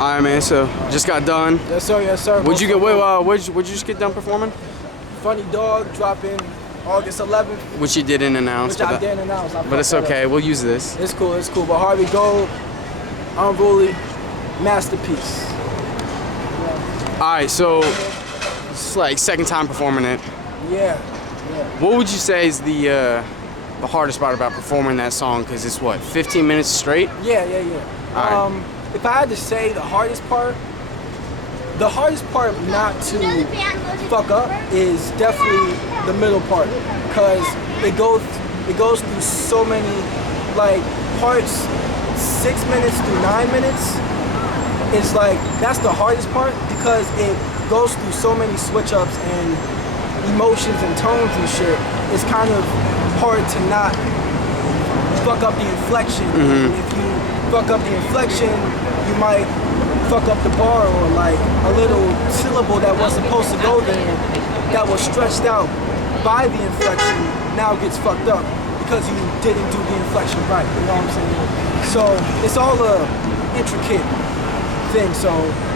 All right, man. So just got done. Yes, sir. Yes, sir. What'd you get? What'd you just get done performing? Funny Dog dropping August 11th. Which you didn't announce. Which I didn't announce. But it's okay. We'll use this. It's cool. It's cool. But Harvey Gold, Unruly, masterpiece. All right. So it's like second time performing it. Yeah. What would you say is the hardest part about performing that song? Because it's what, 15 minutes straight? Yeah. All right. If I had to say the hardest part not to fuck up is definitely the middle part, because it goes through so many like parts. 6 minutes through 9 minutes is like, that's the hardest part, because it goes through so many switch ups and emotions and tones and shit. It's kind of hard to not fuck up the inflection. If you fuck up the inflection, you might fuck up the bar, or like a little syllable that was supposed to go there that was stretched out by the inflection now gets fucked up because you didn't do the inflection right, you know what I'm saying? So it's all a intricate thing. So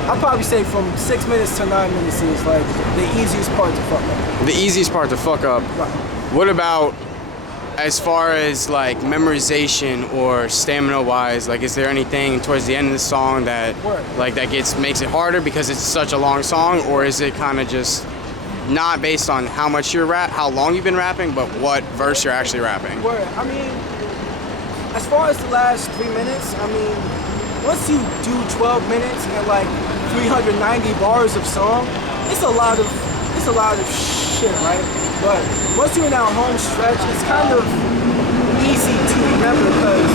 I'd probably say from 6 minutes to 9 minutes is like the easiest part to fuck up. The easiest part to fuck up. Right. What about as far as like memorization or stamina wise? Like, is there anything towards the end of the song that like that makes it harder because it's such a long song, or is it kind of just not based on how much how long you've been rapping, but what verse you're actually rapping? I mean, as far as the last 3 minutes, I mean, once you do 12 minutes and like 390 bars of song, it's a lot of shit, right? But once you're in that home stretch, it's kind of easy to remember because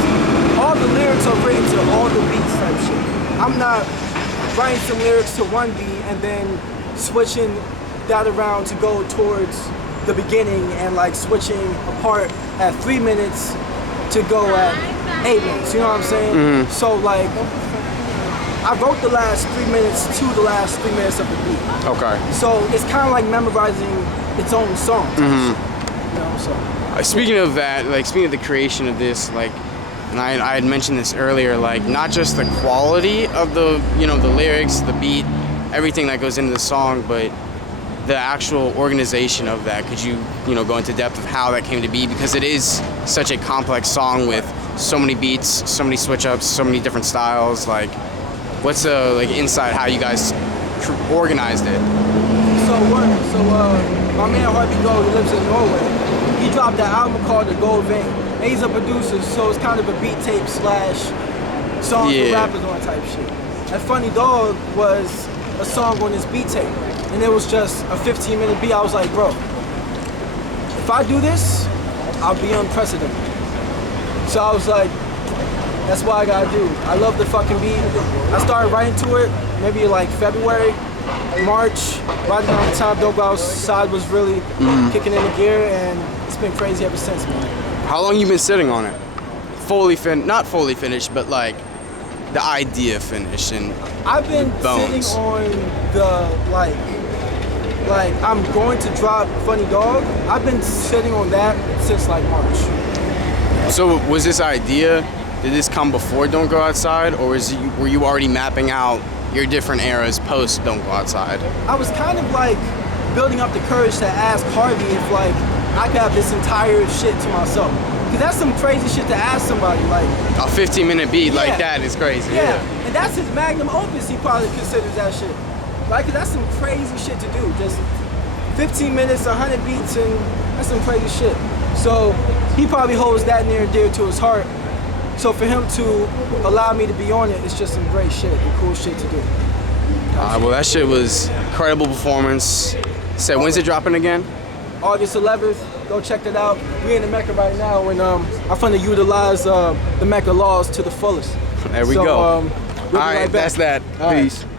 all the lyrics are written to all the beats type shit. I'm not writing some lyrics to one beat and then switching that around to go towards the beginning and like switching apart at 3 minutes to go at 8 minutes, you know what I'm saying? So like, I wrote the last 3 minutes to the last 3 minutes of the beat. Okay. So it's kind of like memorizing its own song. You know, so. Speaking of that, like speaking of the creation of this, like, and I had mentioned this earlier, like not just the quality of the, you know, the lyrics, the beat, everything that goes into the song, but the actual organization of that. Could you know, go into depth of how that came to be? Because it is such a complex song with so many beats, so many switch ups, so many different styles. Like, what's the like inside how you guys organized it? So my man Harvey Gold, who lives in Norway, he dropped that album called The Gold Vein. And he's a producer, so it's kind of a beat tape slash songs with rappers on type shit. And Funny Dog was a song on his beat tape, and it was just a 15-minute beat. I was like, bro, if I do this, I'll be unprecedented. So I was like, that's what I gotta do. I love the fucking beat. I started writing to it maybe like February, March, right around the time Don't Go Outside was really kicking into gear, and it's been crazy ever since, man. How long you been sitting on it? Not fully finished, but like the idea finished and I've been bones. sitting on the like I'm going to drop Funny Dog. I've been sitting on that since like March. So was this idea, did this come before Don't Go Outside, or were you already mapping out your different eras post Don't Go Outside? I was kind of like building up the courage to ask Harvey if like I could have this entire shit to myself. Cause that's some crazy shit to ask somebody, like a 15-minute beat like that is crazy. Yeah, and that's his magnum opus. He probably considers that shit. Like, cause that's some crazy shit to do. Just 15 minutes, 100 beats, and that's some crazy shit. So he probably holds that near and dear to his heart. So for him to allow me to be on it, it's just some great shit and cool shit to do. Well, that shit was incredible performance. Said, when's it dropping again? August 11th. Go check that out. We in the MECCA right now, and I'm finna utilize the MECCA laws to the fullest. There we go. We'll All right, right back. that's that. All Peace. Right.